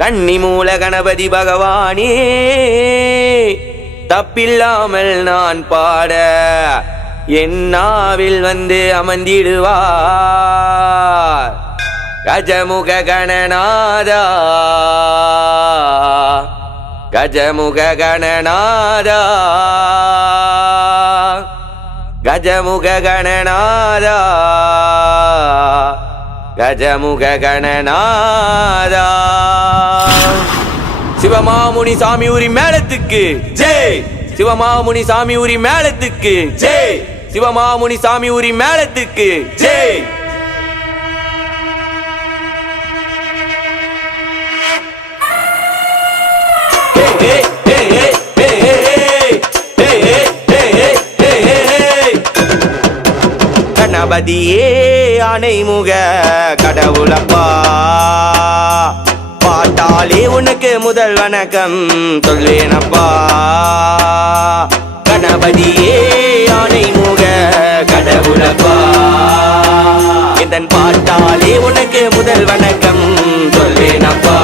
கன்னிமூல கணபதி பகவானே தப்பில்லாமல் நான் பாட என் நாவில் வந்து அமர்ந்திடுவார். கஜமுக கணநாதா கஜமுக கணநாதா கஜமுக கணநாதா கஜமுக கணநாதா. சிவமாமுனி சாமி ஊரி மேளத்துக்கு ஜெய். சிவமாமுனி சாமி ஊரி மேளத்துக்கு ஜெய். சிவமாமுனி சாமி ஊரி மேளத்துக்கு ஜெய். கணபதியே ஆனைமுக கடவுளப்பா, பாட்டாலே உனக்கு முதல் வணக்கம் சொல்வேனப்பா. கணபதியே ஆனைமுக கடவுளப்பா, இதன் பாட்டாலே உனக்கு முதல் வணக்கம் சொல்வேனப்பா.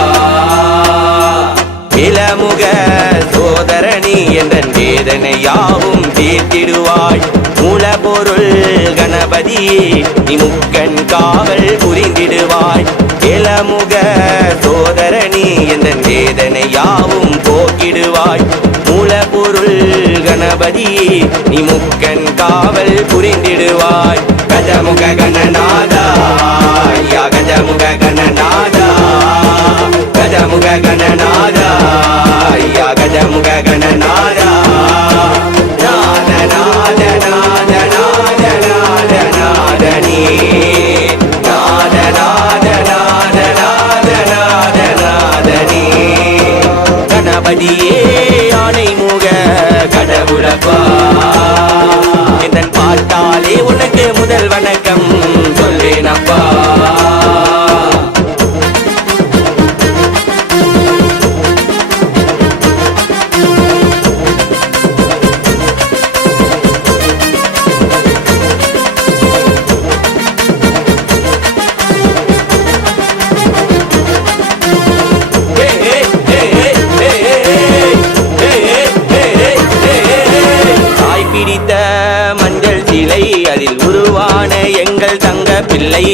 இளமுக சோதரணி எந்தன் வேதனை யாவும் தீர்த்திடுவாய். மூலபொருள் கணபதியே நீ முக்கண் காவல் புரிந்திடுவாய். இளமுக சோதரணி எந்தன் வேதனை யாவும் போக்கிடுவாய். மூலபொருள் கணபதியே நீ முக்கண் காவல் புரிந்திடுவாய். கஜமுக கணநாதா யா கஜமுக கணநாதா கஜமுக கணநாதா யா கஜமுக கணநாதா. நாத நாத நாத நாத நாத நாதனே நாத நாத நாத நாத நாத நாதனே. கணபதியே ஆனைமுக கடவுளப்பா, இதன் பாட்டாலே உனக்கு முதல் வணக்கம் சொல்வேனப்பா. அதில் உருவான எங்கள் தங்க பிள்ளை,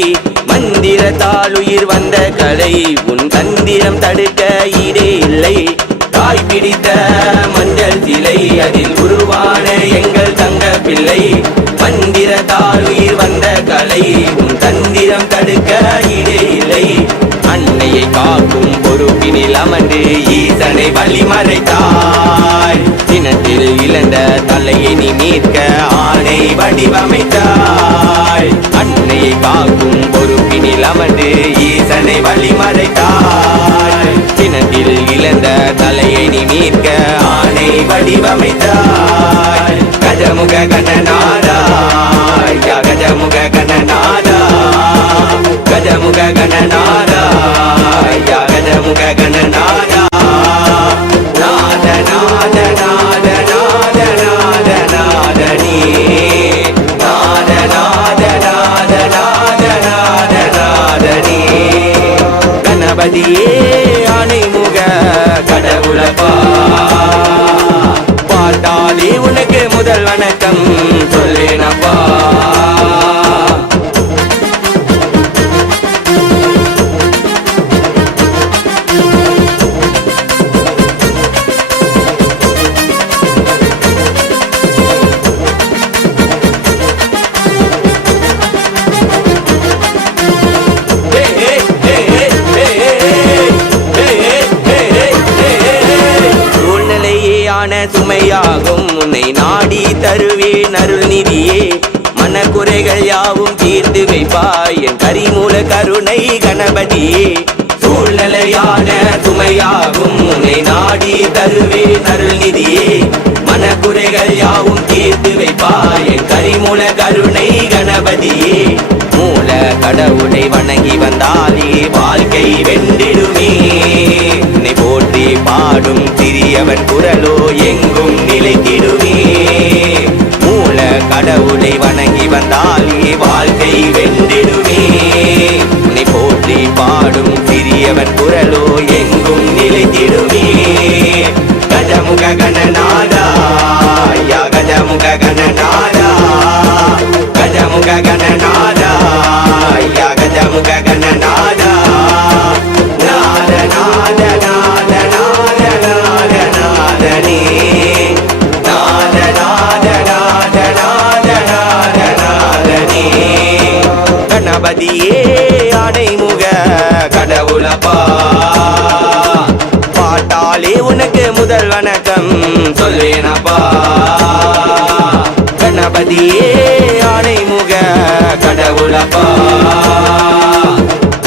மந்திரத்தால் உயிர் வந்த கலை, உன் தந்திரம் தடுக்க ஈடே இல்லை. தாய் பிடித்த மஞ்சள் சிலை அதில் உருவான எங்கள் தங்க பிள்ளை, மந்திரத்தால் உயிர் வந்த கலை, உன் தந்திரம் தடுக்க ஈடே இல்லை. அன்னையை காக்கும் பொறுப்பினில் அமர்ந்து ஈசனை வழிமறைத்தாய். தினத்தில் இழந்த தலையை நீ மீட்க ஆணை வடிவமைத்தாய். அன்னையை காக்கும் பொறுப்பினில் அமர்ந்து ஈசனை வழிமறைத்தாய். தினத்தில் இழந்த தலையை நீ மீட்க ஆணை வடிவமைத்தாய். கஜமுக கணநாதா யா கஜமுக கணநாதா கஜமுக கணநாதா யா கஜமுக கணநாதா. நாத நாத நாத நாத நாத நாதனே நாத நாத நாத நாத நாத நாதனே. கணபதியே ஆனைமுக கடவுளப்பா, பாட்டாலே உனக்கு முதல் வணக்கம் சொல்வேனப்பா. சுமையாகும் உன்னை நாடி தருவேன் அருள் நிதியே. மனக்குறைகள் யாவும் தீர்த்து வைப்பாய் என் கரிமூல கருணை கணபதியே. சூழ்நிலையான சுமையாகும் உன்னை நாடி தருவேன் அருள் நிதியே. மனக்குறைகள் யாவும் தீர்த்து வைப்பாய் என் கரிமூல கருணை கணபதியே. மூல கடவுளை வணங்கி வந்தாலே வாழ்க்கை வென்றிடுமே. உன்னை போற்றி பாடும் சிறியவன் குரலோ எங்கும் நிலைத்திடுமே. மூல கடவுளை வணங்கி வந்தாலே வாழ்க்கை வென்றிடுமே. உன்னை போற்றி பாடும் சிறியவன் அவன் குரலோ எங்கும் நிலைத்திடுமே. கஜமுக கணநாதா ஐயா கஜமுக கணநாதா, கஜமுக கணநாதா ஐயா கஜமுக கணநாதா. நாத நாத நாத நாத நாத நாதனே, நாத நாத நாத நாத நாத நாதனே. கணபதியே அடைமுக கடவுளப்பா, பாட்டாலே உனக்கு முதல் வணக்கம் சொல்வேனப்பா. கணபதியே அடைமுக கடவுளப்பா,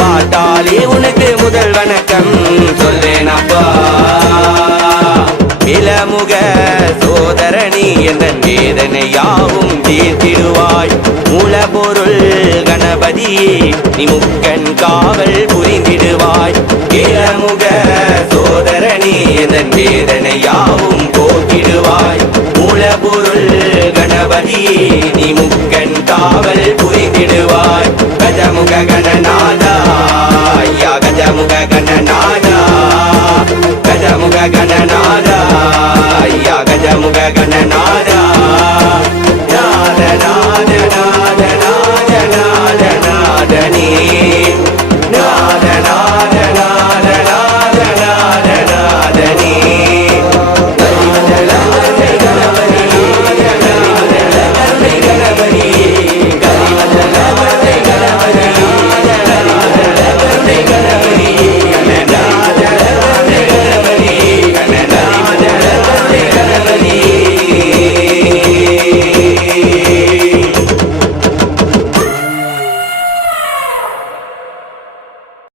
பாட்டாலே உனக்கு முதல் வணக்கம் சொல்வேனப்பா. இளமுக சோதரணி என்ற வேதனை யாவும் தீர்த்திடுவாய். மூலபொருள் கணபதியே நீ முக்கன் காவல் புரிந்திடுவாய். இளமுக சோதரணி என்ற வேதனை யாவும் போக்கிடுவாய். மூலபொருள் கணபதியே நீ முக்கன் காவல் புரிந்திடுவாய். கஜமுக கணநாதா ஐயா கஜமுக கணநாதா, கஜமுக கணநாதா ஐயா கஜமுக கணநாதா.